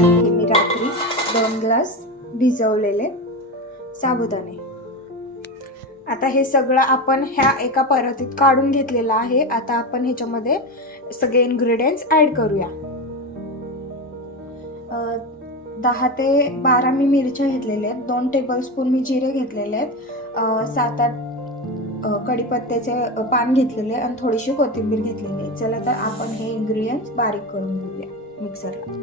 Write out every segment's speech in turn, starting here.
हे मी रात्री 2 ग्लास भिजवलेले साबुदाणे। आता हे सगळं आपण ह्या एका परातीत काढून घेतलेलं आहे। आता आपण ह्याच्यामध्ये सगळे इन्ग्रेडियंट्स ऍड करूया। 10 ते 12 मी मिरच्या घेतलेल्या आहेत, 2 टेबलस्पून मी जिरे घेतलेले आहेत, 7-8 कढीपत्त्याचे पान घेतलेले आणि थोडीशी कोथिंबीर घेतलेली आहे। चला तर आपण हे इन्ग्रेडियंट्स बारीक करून घेऊया मिक्सरला।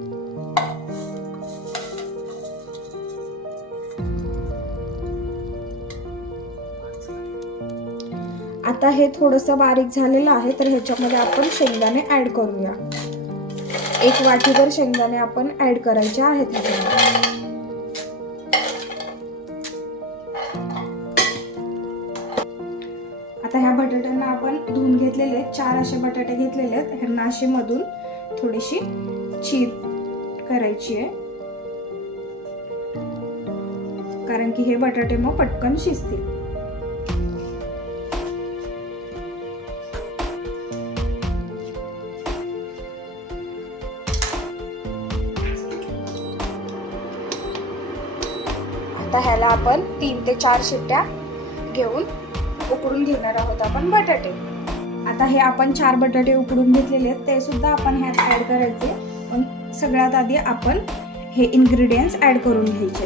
आता हे थोडंसं बारीक झालेलं आहे, तर ह्याच्यामध्ये आपण शेंगदाणे ऍड करूया। 1 वाटीभर शेंगदाणे आपण ऍड करायचे आहेत ह्याच्यामध्ये। आता ह्या बटाट्यांना आपण धुवून घेतलेले 4 असे बटाटे घेतलेले आहेत, ह्यांना अशी मधून थोडीशी चीर करायची आहे, कारण की हे बटाटे मग पटकन शिजतील। आता ह्याला आपण 3 ते 4 शिट्ट्या घेऊन उकडून घेणार आहोत आपण बटाटे। आता हे आपण 4 बटाटे उकडून घेतलेले आहेत, ते सुद्धा आपण ह्यात ऍड करायचे। पण सगळ्यात आधी आपण हे इन्ग्रेडियंट्स ऍड करून घ्यायचे।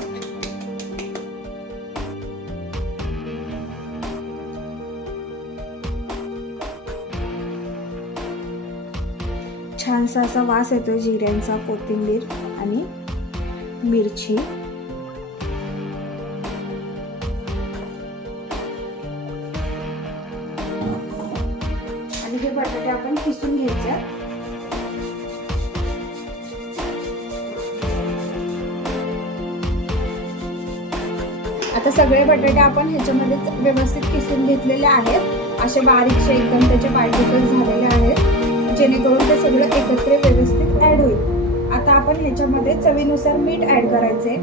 छानसा असा वास येतो जिऱ्यांचा, कोथिंबीर आणि मिरची। आणि हे बटाटे आपण किसून घ्यायचे। आता सगळे बटाटे आपण ह्याच्यामध्ये व्यवस्थित किसून घेतलेले आहेत, असे बारीकशे एकदम त्याचे पार्टिकल्स झालेले आहेत, जेणेकरून ते सगळं एकत्र व्यवस्थित ऍड होईल। आता आपण ह्याच्यामध्ये चवीनुसार मीठ ऍड करायचे।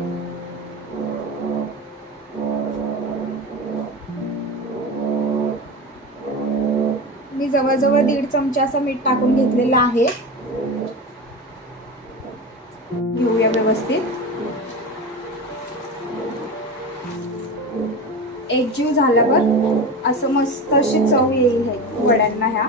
मी जवळजवळ 1.5 चमचा असं मीठ टाकून घेतलेलं आहे। घेऊया व्यवस्थित, एकजीव झाल्यावर असं मस्त अशी चव येईल वड्यांना ह्या।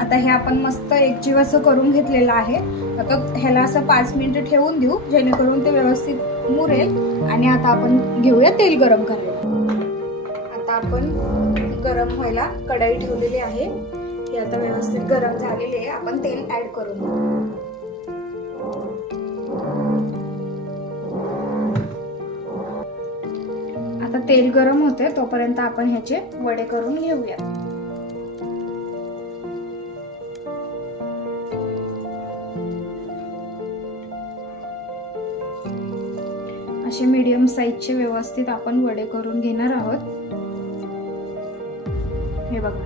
आता हे आपण मस्त एकजीव असं करून घेतलेलं आहे। आता ह्याला असं 5 मिनिटं ठेवून देऊ, जेणेकरून ते व्यवस्थित मुरेल। आणि आता आपण घेऊया तेल गरम करायला। आता आपण गरम व्हायला कढई ठेवलेली आहे, ही आता व्यवस्थित गरम झालेली आहे। आपण तेल ऍड करून घेऊ। आता तेल गरम होते तोपर्यंत आपण ह्याचे वडे करून घेऊया। असे मीडियम साईजचे व्यवस्थित आपण वडे करून घेणार आहोत। हे बघा,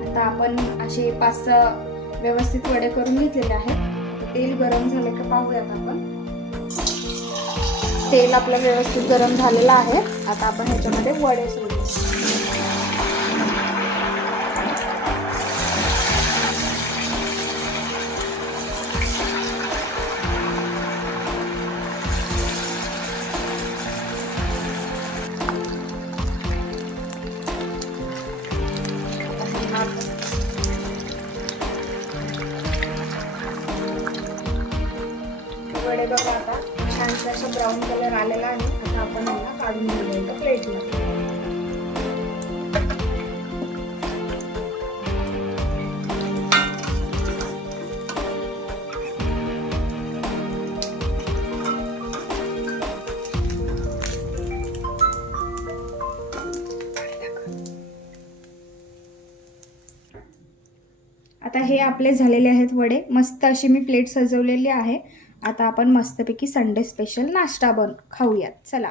आता आपण असे 5-6 व्यवस्थित वडे करून घेतलेले आहेत। तेल गरम झाले का पाहूयात आपण। तेल आपलं व्यवस्थित गरम झालेलं आहे। आता आपण ह्याच्यामध्ये वडे सोडूया। वडे बघा आता छानसा असा ब्राऊन कलर आलेला आहे। आता आपण याला काढून घेऊया प्लेटला। आता हे आपले झालेले आहेत वडे। मस्त अशी मी प्लेट सजवलेली आहे। आता आपण मस्तपैकी संडे स्पेशल नाश्ता खाऊयात, चला।